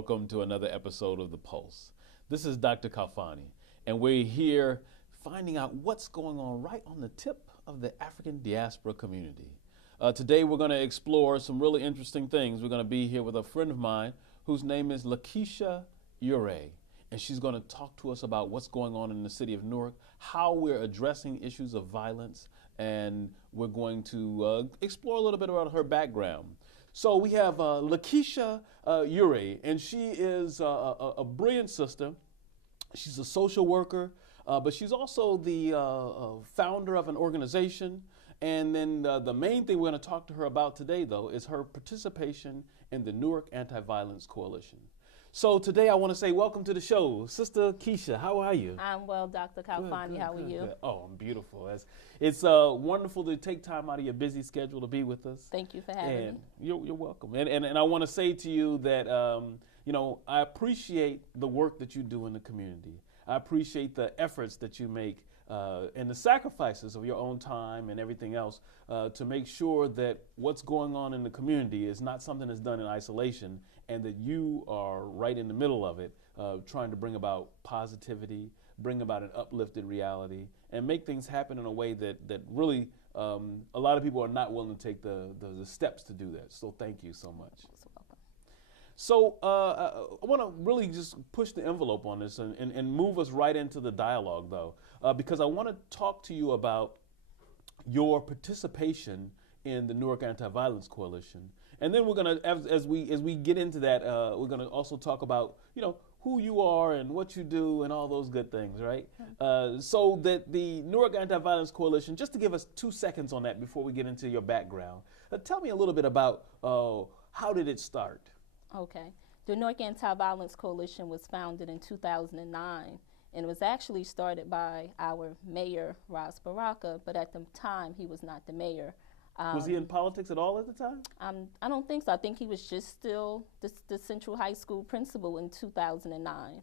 welcome to another episode of The Pulse. This is Dr. Khalfani, and we're here finding out what's going on right on the tip of the African Diaspora community. Today we're going to explore some really interesting things. We're going to be here with a friend of mine whose name is Lakeesha Eure, and she's going to talk to us about what's going on in the city of Newark, how we're addressing issues of violence, and we're going to explore a little bit about her background. So we have Lakeesha Eure, and she is a brilliant sister. She's a social worker, but she's also the founder of an organization. And then the main thing we're going to talk to her about today, though, is her participation in the Newark Antiviolence Coalition. So today I want to say welcome to the show. Sister Keisha, how are you? I'm well, Dr. Khalfani. How are you? Good. Oh, I'm beautiful. It's wonderful to take time out of your busy schedule to be with us. Thank you for having me. You're welcome. And I want to say to you that, I appreciate the work that you do in the community. I appreciate the efforts that you make and the sacrifices of your own time and everything else to make sure that what's going on in the community is not something that's done in isolation, and that you are right in the middle of it, trying to bring about positivity, bring about an uplifted reality, and make things happen in a way that really a lot of people are not willing to take the steps to do that. So thank you so much. So I want to really just push the envelope on this and move us right into the dialogue, though, because I want to talk to you about your participation in the Newark Antiviolence Coalition. And then we're going to, as we get into that, we're going to also talk about, who you are and what you do and all those good things, right? So that the Newark Antiviolence Coalition, just to give us 2 seconds on that before we get into your background, tell me a little bit about how did it start? Okay. The Newark Antiviolence Coalition was founded in 2009, and it was actually started by our mayor, Ras Baraka, but at the time he was not the mayor. Was he in politics at all at the time? I don't think so. I think he was just still the Central High School principal in 2009.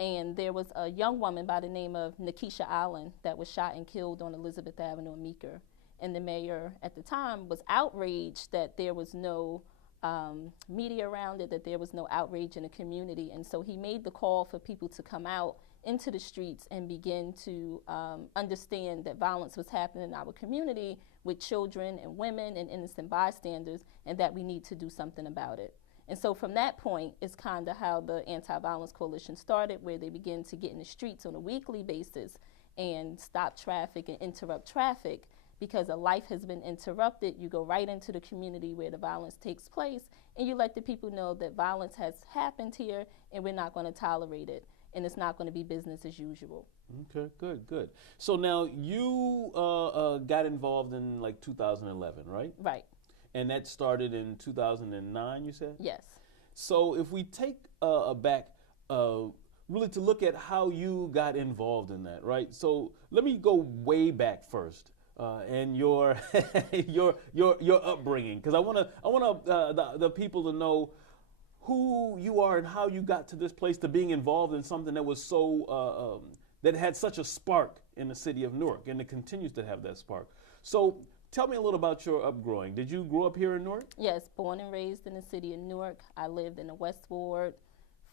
And there was a young woman by the name of Lakeesha Eure that was shot and killed on Elizabeth Avenue in Meeker. And the mayor at the time was outraged that there was no media around it, that there was no outrage in the community. And so he made the call for people to come out into the streets and begin to understand that violence was happening in our community with children and women and innocent bystanders, and that we need to do something about it. And so from that point is kind of how the Anti-Violence Coalition started, where they began to get in the streets on a weekly basis and stop traffic and interrupt traffic. Because a life has been interrupted, you go right into the community where the violence takes place, and you let the people know that violence has happened here and we're not going to tolerate it. And it's not going to be business as usual. Okay, good. So now you got involved in like 2011, right? Right. And that started in 2009, you said? Yes. So if we take back really to look at how you got involved in that, right? So let me go way back first. And your your upbringing, because I want the people to know who you are and how you got to this place, to being involved in something that was so that had such a spark in the city of Newark, and it continues to have that spark. So tell me a little about your upbringing. Did you grow up here in Newark? Yes, born and raised in the city of Newark. I lived in the West Ward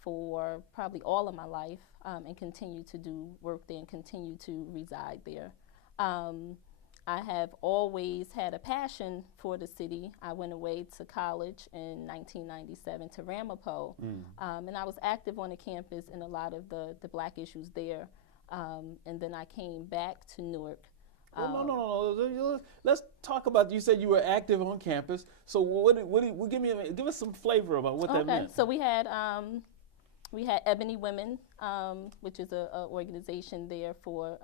for probably all of my life, and continue to do work there and continue to reside there. I have always had a passion for the city. I went away to college in 1997 to Ramapo, and I was active on the campus in a lot of the black issues there. And then I came back to Newark. No. Let's talk about, you said you were active on campus. So give us some flavor about what that meant. So we had Ebony Women, which is an organization there for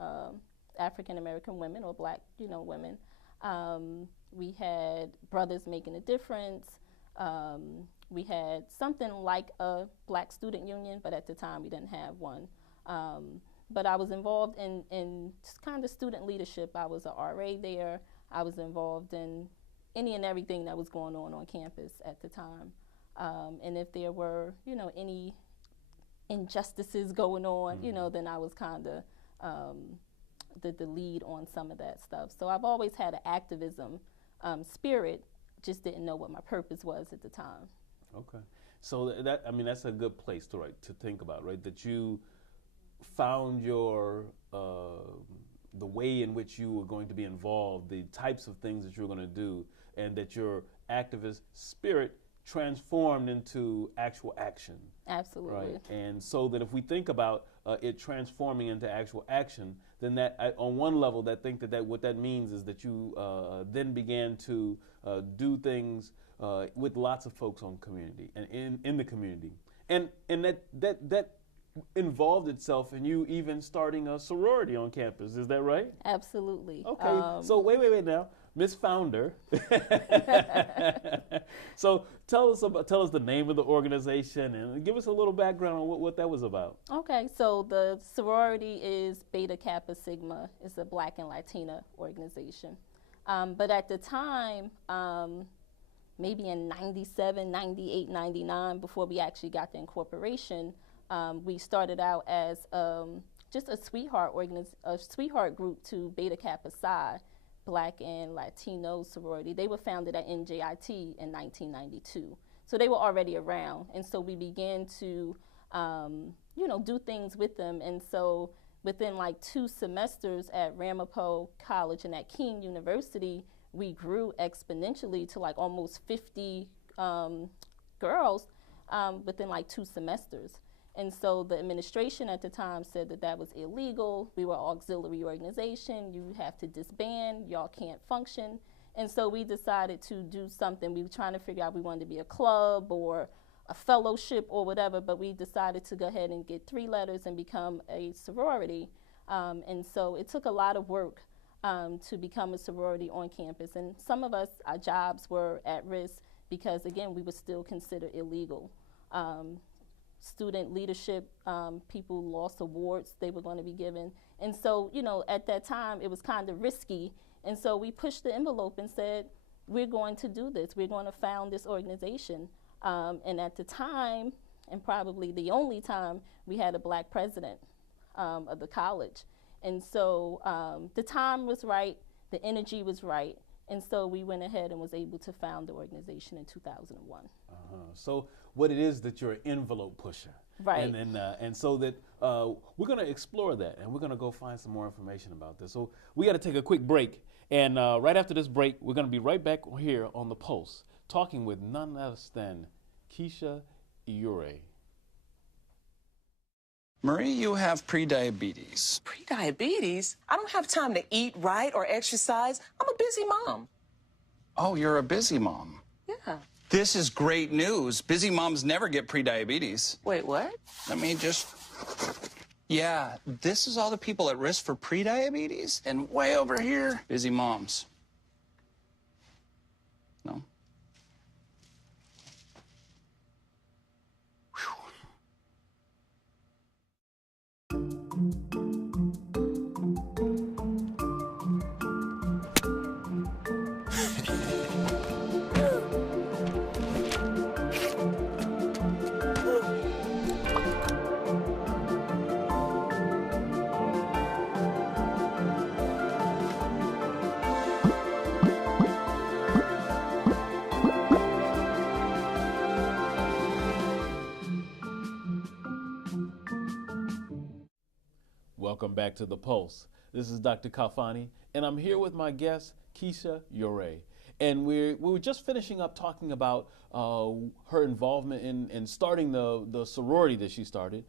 African American women or black, women. We had Brothers Making a Difference. We had something like a black student union, but at the time we didn't have one. But I was involved in just kind of student leadership. I was a RA there. I was involved in any and everything that was going on campus at the time. And if there were, any injustices going on, then I was kind of the lead on some of that stuff. So I've always had an activism spirit, just didn't know what my purpose was at the time. Okay. So that, I mean, that's a good place to think about, right? That you found your the way in which you were going to be involved, the types of things that you were going to do, and that your activist spirit transformed into actual action. Absolutely. Right. And so that if we think about it transforming into actual action, then that on one level, that what that means is that you then began to do things with lots of folks on community and in the community, and that involved itself in you even starting a sorority on campus. Is that right? Absolutely. Okay. So wait now, Miss Founder. So tell us the name of the organization and give us a little background on what that was about. Okay, so the sorority is Beta Kappa Sigma. It's a Black and Latina organization. But at the time, maybe in 97, 98, 99, before we actually got the incorporation, we started out as just a sweetheart group to Beta Kappa Psi, Black and Latino sorority. They were founded at NJIT in 1992. So they were already around. And so we began to, do things with them. And so within like 2 semesters at Ramapo College and at King University, we grew exponentially to like almost 50 girls within like 2 semesters. And so the administration at the time said that was illegal. We were an auxiliary organization. You have to disband. Y'all can't function. And so we decided to do something. We were trying to figure out we wanted to be a club or a fellowship or whatever, but we decided to go ahead and get 3 letters and become a sorority. And so it took a lot of work to become a sorority on campus. And some of us, our jobs were at risk because, again, we were still considered illegal. Student leadership, people lost awards they were going to be given. And so, at that time, it was kind of risky. And so we pushed the envelope and said, we're going to do this. We're going to found this organization. And at the time, and probably the only time, we had a Black president of the college. And so the time was right, the energy was right. And so we went ahead and was able to found the organization in 2001. So what it is that you're an envelope pusher. Right. And so that we're going to explore that, and we're going to go find some more information about this. So we got to take a quick break. And right after this break, we're going to be right back here on The Pulse, talking with none less than Lakeesha Eure. Marie, you have prediabetes. Prediabetes? I don't have time to eat right or exercise. I'm a busy mom. Oh, you're a busy mom. Yeah. This is great news. Busy moms never get prediabetes. Wait, what? Let me just... Yeah, this is all the people at risk for prediabetes, and way over here, busy moms. No? Welcome back to The Pulse. This is Dr. Khalfani, and I'm here with my guest, Lakeesha Eure. And we were just finishing up talking about her involvement in starting the sorority that she started.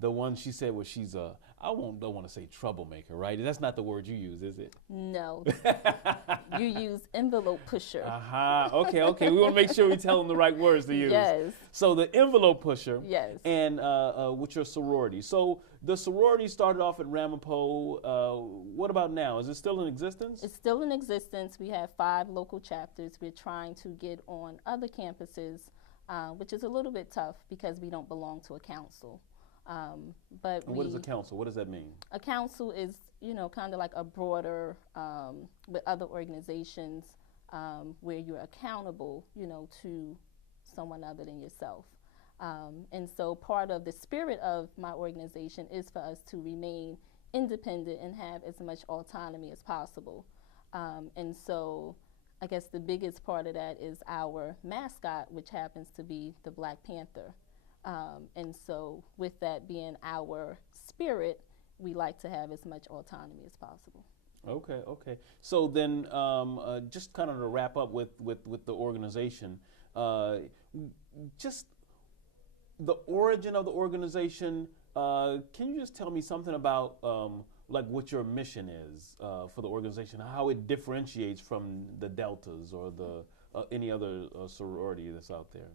The one she said was she's don't want to say troublemaker, right? That's not the word you use, is it? No. You use envelope pusher. Okay. We want to make sure we tell them the right words to use. Yes. So the envelope pusher. Yes. And with your sorority. So the sorority started off at Ramapo. What about now? Is it still in existence? It's still in existence. We have 5 local chapters. We're trying to get on other campuses, which is a little bit tough because we don't belong to a council. But what is a council? What does that mean? A council is, kind of like a broader, with other organizations where you're accountable, to someone other than yourself. And so part of the spirit of my organization is for us to remain independent and have as much autonomy as possible. And so, I guess the biggest part of that is our mascot, which happens to be the Black Panther. And so with that being our spirit, we like to have as much autonomy as possible. Okay, okay. So then, just kind of to wrap up with the organization, just the origin of the organization. Can you just tell me something about like what your mission is for the organization, how it differentiates from the Deltas or the any other sorority that's out there?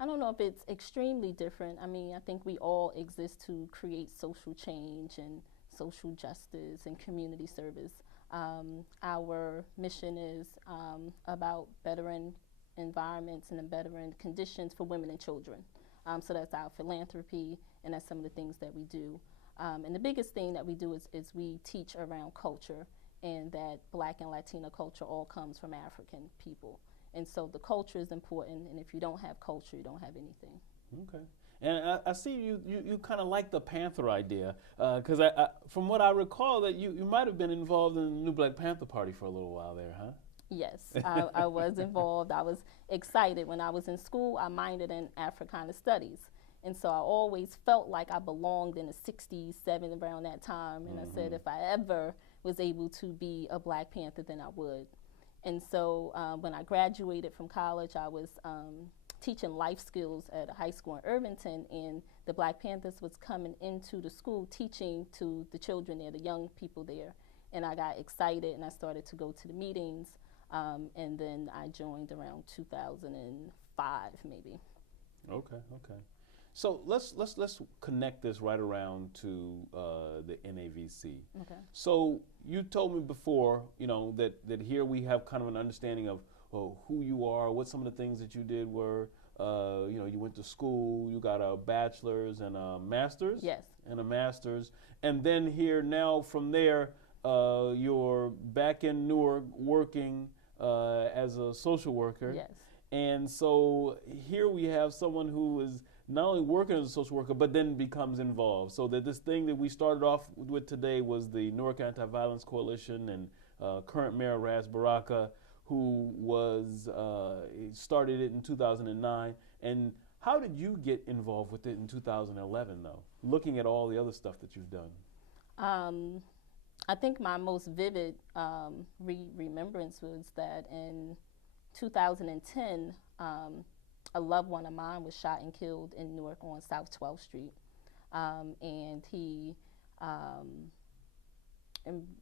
I don't know if it's extremely different. I mean, I think we all exist to create social change and social justice and community service. Our mission is about bettering environments and bettering conditions for women and children. So that's our philanthropy, and that's some of the things that we do. And the biggest thing that we do is we teach around culture, and that Black and Latina culture all comes from African people. And so the culture is important, and if you don't have culture, you don't have anything. Okay. And I see you kind of like the Panther idea, because I from what I recall, that you might have been involved in the New Black Panther Party for a little while there, huh? Yes, I was involved. I was excited. When I was in school, I minored in Africana Studies. And so I always felt like I belonged in the 60s, 70s, around that time. And I said if I ever was able to be a Black Panther, then I would. And so when I graduated from college, I was teaching life skills at a high school in Irvington, and the Black Panthers was coming into the school teaching to the children there, the young people there. And I got excited, and I started to go to the meetings, and then I joined around 2005, maybe. Okay, okay. So let's connect this right around to the NAVC. Okay. So you told me before, you know, that here we have kind of an understanding of who you are, what some of the things that you did were. You know, you went to school, you got a bachelor's and a master's. Yes. And a master's, and then here now from there, you're back in Newark working as a social worker. Yes. And so here we have someone who is not only working as a social worker, but then becomes involved. So that this thing that we started off with today was the Newark Antiviolence Coalition, and current Mayor Ras Baraka, who was started it in 2009. And how did you get involved with it in 2011, though, looking at all the other stuff that you've done? I think my most vivid remembrance was that in 2010, a loved one of mine was shot and killed in Newark on South 12th Street. And he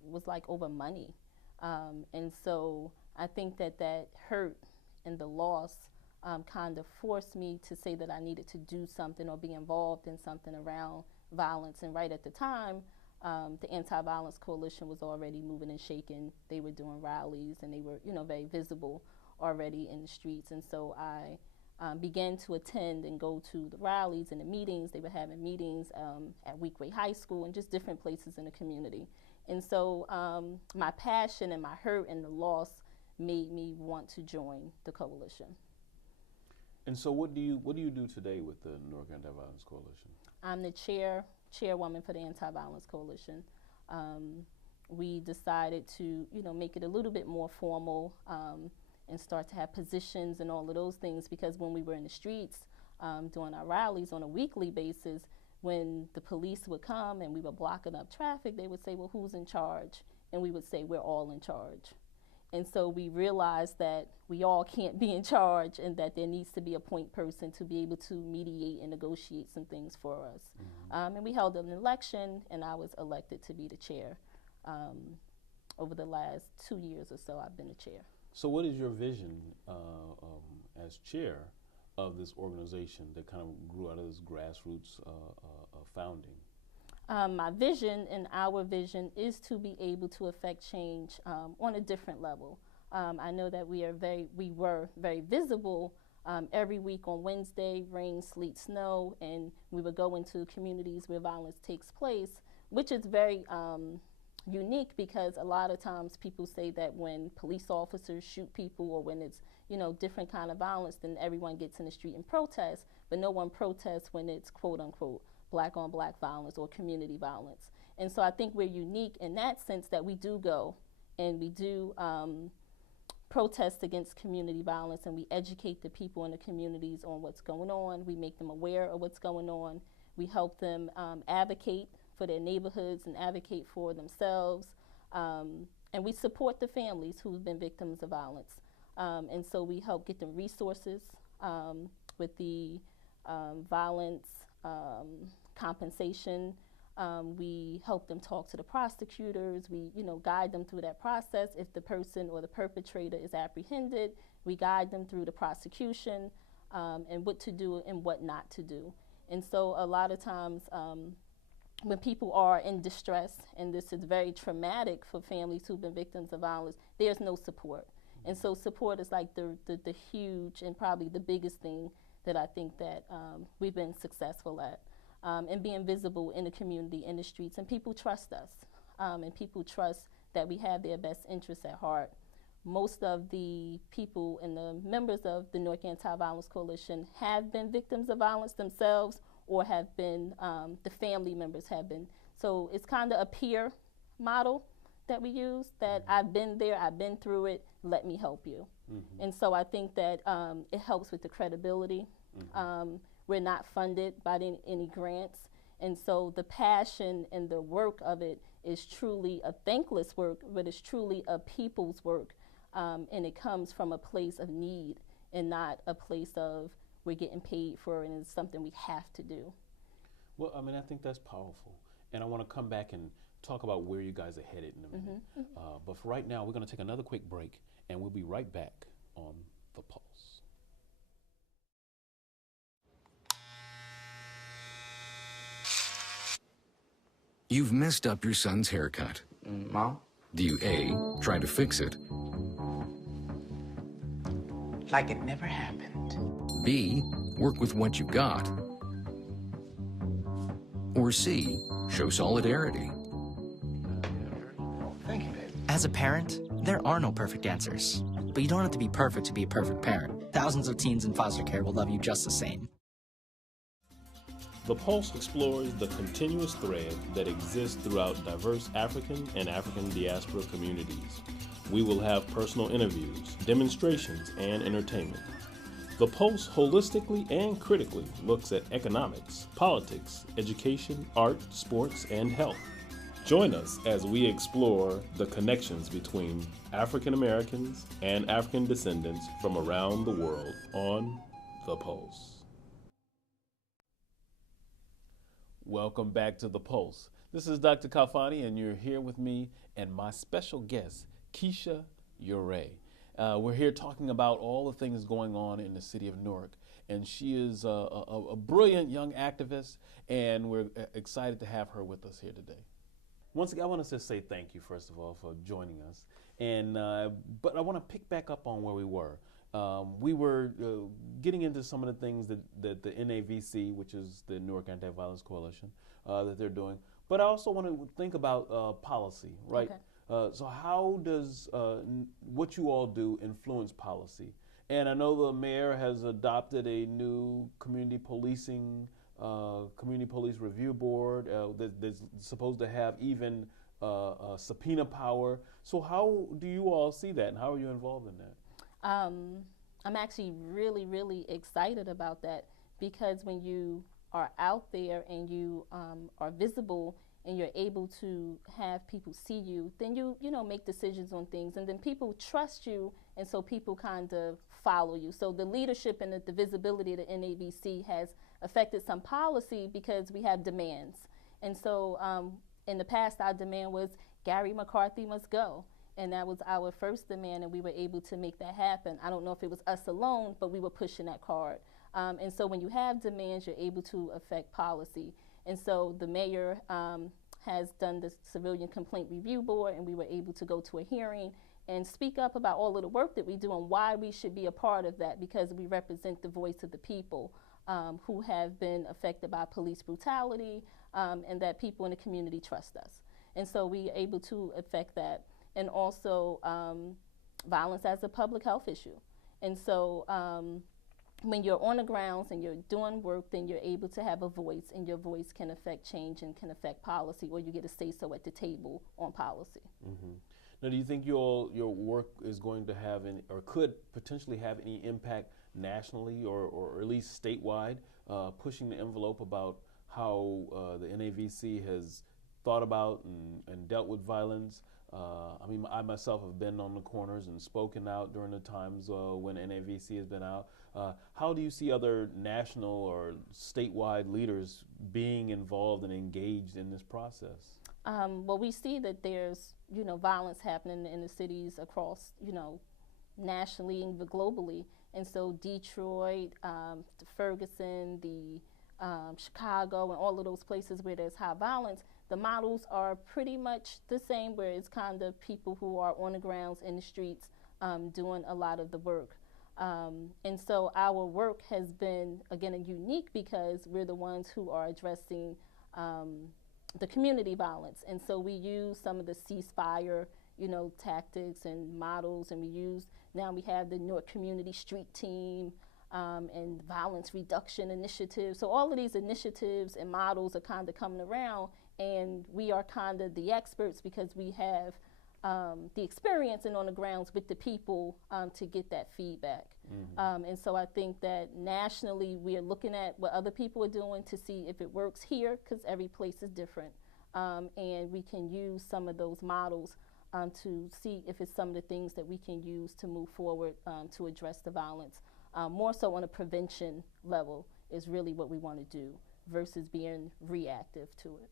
was like over money. And so I think that hurt and the loss kind of forced me to say that I needed to do something or be involved in something around violence. And right at the time, the Anti-Violence Coalition was already moving and shaking. They were doing rallies, and they were, you know, very visible already in the streets. And so I began to attend and go to the rallies and the meetings. They were having meetings at Weequahic High School and just different places in the community. And so my passion and my hurt and the loss made me want to join the coalition. And so what do you do today with the Newark Anti-Violence Coalition? I'm the chairwoman for the Anti-Violence Coalition. We decided to, you know, make it a little bit more formal and start to have positions and all of those things, because when we were in the streets doing our rallies on a weekly basis, when the police would come and we were blocking up traffic, they would say, well, who's in charge? And we would say, we're all in charge. And so we realized that we all can't be in charge, and that there needs to be a point person to be able to mediate and negotiate some things for us. Mm-hmm. And we held an election, and I was elected to be the chair. Over the last 2 years or so, I've been the chair. So what is your vision as chair of this organization that kind of grew out of this grassroots founding? My vision and our vision is to be able to affect change on a different level. I know that we were very visible every week on Wednesday, rain, sleet, snow, and we would go into communities where violence takes place, which is very unique, because a lot of times people say that when police officers shoot people, or when it's, you know, different kind of violence, then everyone gets in the street and protests, but no one protests when it's quote unquote black on black violence or community violence. And so I think we're unique in that sense, that we do go and we do protest against community violence, and we educate the people in the communities on what's going on. We make them aware of what's going on. We help them advocate for their neighborhoods and advocate for themselves. And we support the families who've been victims of violence. And so we help get them resources with the violence compensation. We help them talk to the prosecutors. We, guide them through that process. If the person or the perpetrator is apprehended, we guide them through the prosecution and what to do and what not to do. And so a lot of times when people are in distress, and this is very traumatic for families who've been victims of violence, there's no support. And so support is like the huge and probably the biggest thing that I think that we've been successful at. And being visible in the community, in the streets, and people trust us, and people trust that we have their best interests at heart. Most of the people and the members of the Newark Antiviolence Coalition have been victims of violence themselves, or have been, the family members have been. So it's kind of a peer model that we use, that I've been there, I've been through it, let me help you. And so I think that it helps with the credibility. We're not funded by any grants, and so the passion and the work of it is truly a thankless work, but it's truly a people's work, and it comes from a place of need and not a place of we're getting paid for it and it's something we have to do. Well, I mean, I think that's powerful, and I want to come back and talk about where you guys are headed in a minute. But for right now, we're going to take another quick break, and we'll be right back on The Pulse. You've messed up your son's haircut. Mom? Do you A, try to fix it? Like it never happened. B, work with what you got? Or C, show solidarity? Thank you, baby. As a parent, there are no perfect answers. But you don't have to be perfect to be a perfect parent. Thousands of teens in foster care will love you just the same. The Pulse explores the continuous thread that exists throughout diverse African and African diaspora communities. We will have personal interviews, demonstrations, and entertainment. The Pulse holistically and critically looks at economics, politics, education, art, sports, and health. Join us as we explore the connections between African Americans and African descendants from around the world on The Pulse. Welcome back to The Pulse. This is Dr. Khalfani, and you're here with me and my special guest, Lakeesha Eure. We're here talking about all the things going on in the city of Newark, and she is a brilliant young activist, and we're excited to have her with us here today. Once again, I want to just say thank you, first of all, for joining us. And but I want to pick back up on where we were. We were getting into some of the things that the NAVC, which is the Newark Antiviolence Coalition, that they're doing. But I also want to think about policy, right? Okay. So how does what you all do influence policy? And I know the mayor has adopted a new community police review board that's supposed to have even subpoena power. So how do you all see that, and how are you involved in that? I'm actually really, really excited about that, because when you are out there and you are visible and you're able to have people see you, then you make decisions on things, and then people trust you, and so people kind of follow you. So the leadership and the visibility of the NAVC has affected some policy because we have demands. And so in the past, our demand was Gary McCarthy must go. And that was our first demand, and we were able to make that happen. I don't know if it was us alone, but we were pushing that card. And so when you have demands, you're able to affect policy. And so the mayor has done the Civilian Complaint Review Board, and we were able to go to a hearing and speak up about all of the work that we do and why we should be a part of that, because we represent the voice of the people who have been affected by police brutality, and that people in the community trust us. And so we are able to affect that. And also violence as a public health issue. And so when you're on the grounds and you're doing work, then you're able to have a voice, and your voice can affect change and can affect policy, or you get a say-so at the table on policy. Now, do you think your work is going to have any, or could potentially have any impact nationally or at least statewide, pushing the envelope about how the NAVC has thought about and dealt with violence? I mean, I myself have been on the corners and spoken out during the times when NAVC has been out. How do you see other national or statewide leaders being involved and engaged in this process? Well, we see that there's, violence happening in the cities across, nationally and globally. And so Detroit, Ferguson, Chicago, and all of those places where there's high violence, the models are pretty much the same, where it's kind of people who are on the grounds in the streets doing a lot of the work. And so our work has been, again, unique because we're the ones who are addressing the community violence. And so we use some of the ceasefire, tactics and models, and now we have the Newark Community Street Team and Violence Reduction Initiative. So all of these initiatives and models are kind of coming around, and we are kind of the experts because we have the experience and on the grounds with the people to get that feedback. Mm-hmm. And so I think that nationally we are looking at what other people are doing to see if it works here, because every place is different. And we can use some of those models to see if it's some of the things that we can use to move forward to address the violence. More so on a prevention level is really what we want to do versus being reactive to it.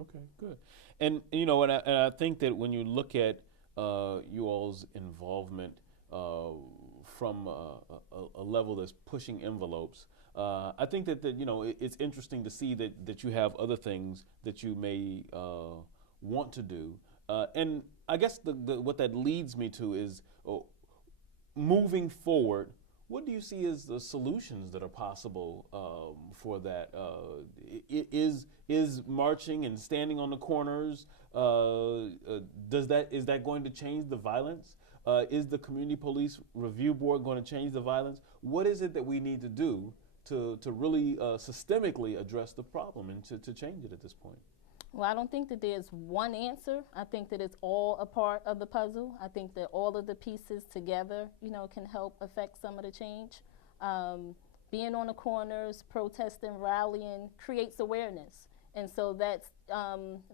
Okay, good. And and I think that when you look at you all's involvement from a level that's pushing envelopes, I think that it's interesting to see that you have other things that you may want to do. And I guess what that leads me to is moving forward. What do you see as the solutions that are possible for that? Is marching and standing on the corners, is that going to change the violence? Is the Community Police Review Board going to change the violence? What is it that we need to do to really systemically address the problem and to change it at this point? Well, I don't think that there's one answer. I think that it's all a part of the puzzle. I think that all of the pieces together, can help affect some of the change. Being on the corners, protesting, rallying, creates awareness. And so that's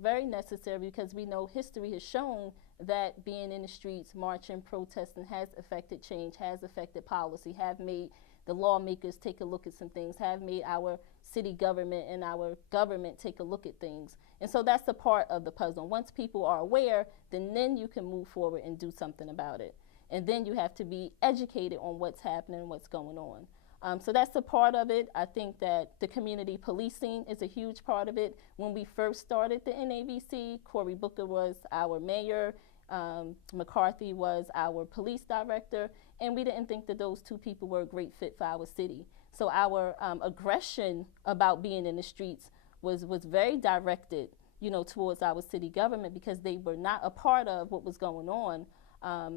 very necessary because we know history has shown that being in the streets, marching, protesting has affected change, has affected policy, have made the lawmakers take a look at some things, have made our city government and our government take a look at things. And so that's a part of the puzzle. Once people are aware, then you can move forward and do something about it. And then you have to be educated on what's happening and what's going on. So that's a part of it. I think that the community policing is a huge part of it. When we first started the NAVC, Cory Booker was our mayor, McCarthy was our police director, and we didn't think that those two people were a great fit for our city. So our aggression about being in the streets was very directed, towards our city government because they were not a part of what was going on.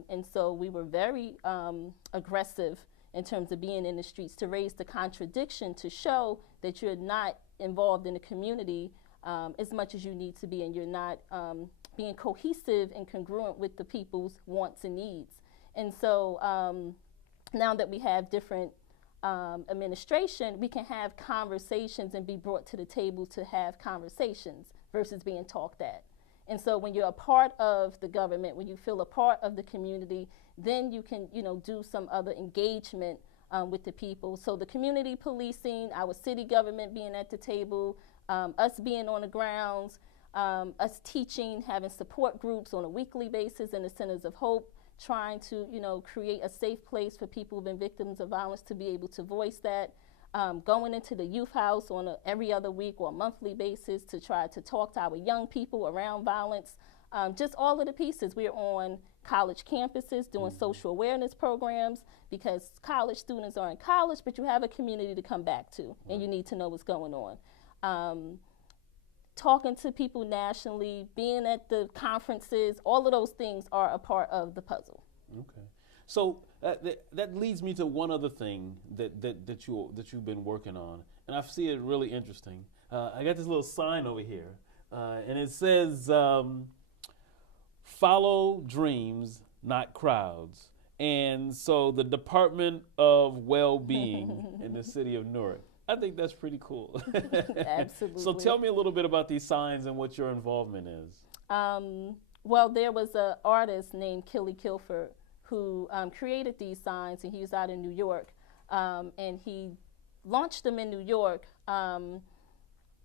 And so we were very aggressive in terms of being in the streets to raise the contradiction, to show that you're not involved in the community as much as you need to be, and you're not being cohesive and congruent with the people's wants and needs. And so now that we have different administration, we can have conversations and be brought to the table to have conversations versus being talked at. And so when you're a part of the government, when you feel a part of the community, then you can, do some other engagement with the people. So the community policing, our city government being at the table, us being on the grounds, us teaching, having support groups on a weekly basis in the Centers of Hope, trying to, create a safe place for people who've been victims of violence to be able to voice that. Going into the youth house on every other week or a monthly basis to try to talk to our young people around violence. Just all of the pieces. We're on college campuses doing social awareness programs because college students are in college, but you have a community to come back to, and you need to know what's going on. Talking to people nationally, being at the conferences, all of those things are a part of the puzzle. Okay. So that leads me to one other thing that you've been working on, and I see it really interesting. I got this little sign over here, and it says, follow dreams, not crowds. And so the Department of Well-Being in the city of Newark. I think that's pretty cool. Absolutely. So tell me a little bit about these signs and what your involvement is. Well, there was an artist named Killy Kilford who created these signs, and he was out in New York. And he launched them in New York,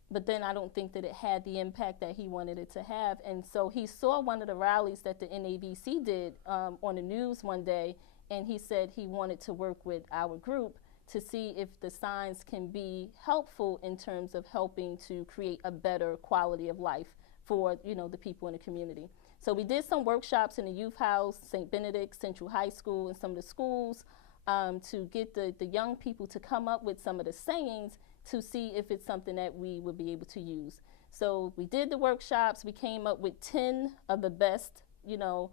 but then I don't think that it had the impact that he wanted it to have. And so he saw one of the rallies that the NAVC did on the news one day, and he said he wanted to work with our group to see if the signs can be helpful in terms of helping to create a better quality of life for, you know, the people in the community. So we did some workshops in the youth house, St. Benedict, Central High School, and some of the schools to get the young people to come up with some of the sayings to see if it's something that we would be able to use. So we did the workshops, we came up with 10 of the best, you know,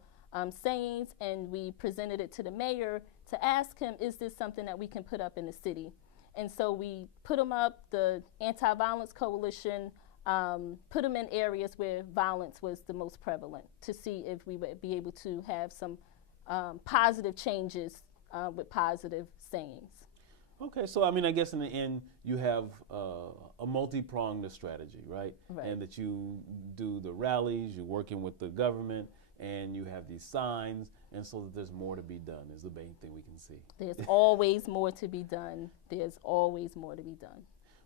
sayings, and we presented it to the mayor to ask him, is this something that we can put up in the city? And so we put them up, the Anti-Violence Coalition put them in areas where violence was the most prevalent to see if we would be able to have some positive changes with positive sayings. Okay, so I mean, I guess in the end, you have a multi-pronged strategy, right? Right. And that you do the rallies, you're working with the government, and you have these signs, and so that there's more to be done is the main thing we can see. There's always more to be done. There's always more to be done.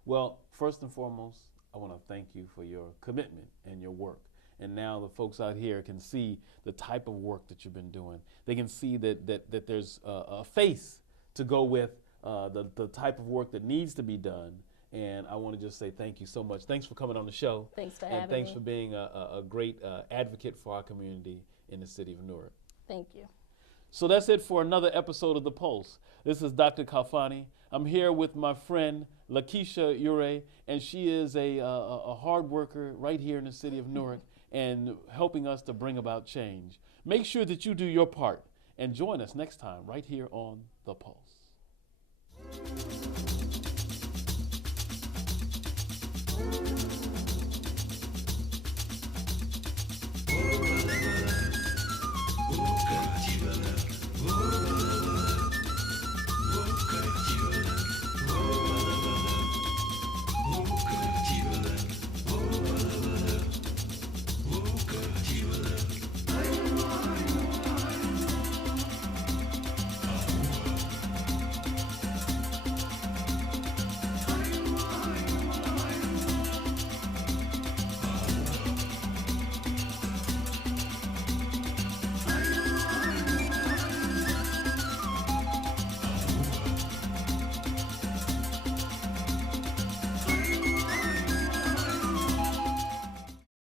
Well, first and foremost, I want to thank you for your commitment and your work. And now the folks out here can see the type of work that you've been doing. They can see that there's a face to go with the type of work that needs to be done. And I want to just say thank you so much. Thanks for coming on the show. Thanks for having me. And thanks for being a great advocate for our community in the city of Newark. Thank you. So that's it for another episode of The Pulse. This is Dr. Khalfani. I'm here with my friend Lakeesha Eure, and she is a hard worker right here in the city of Newark and helping us to bring about change. Make sure that you do your part and join us next time right here on The Pulse.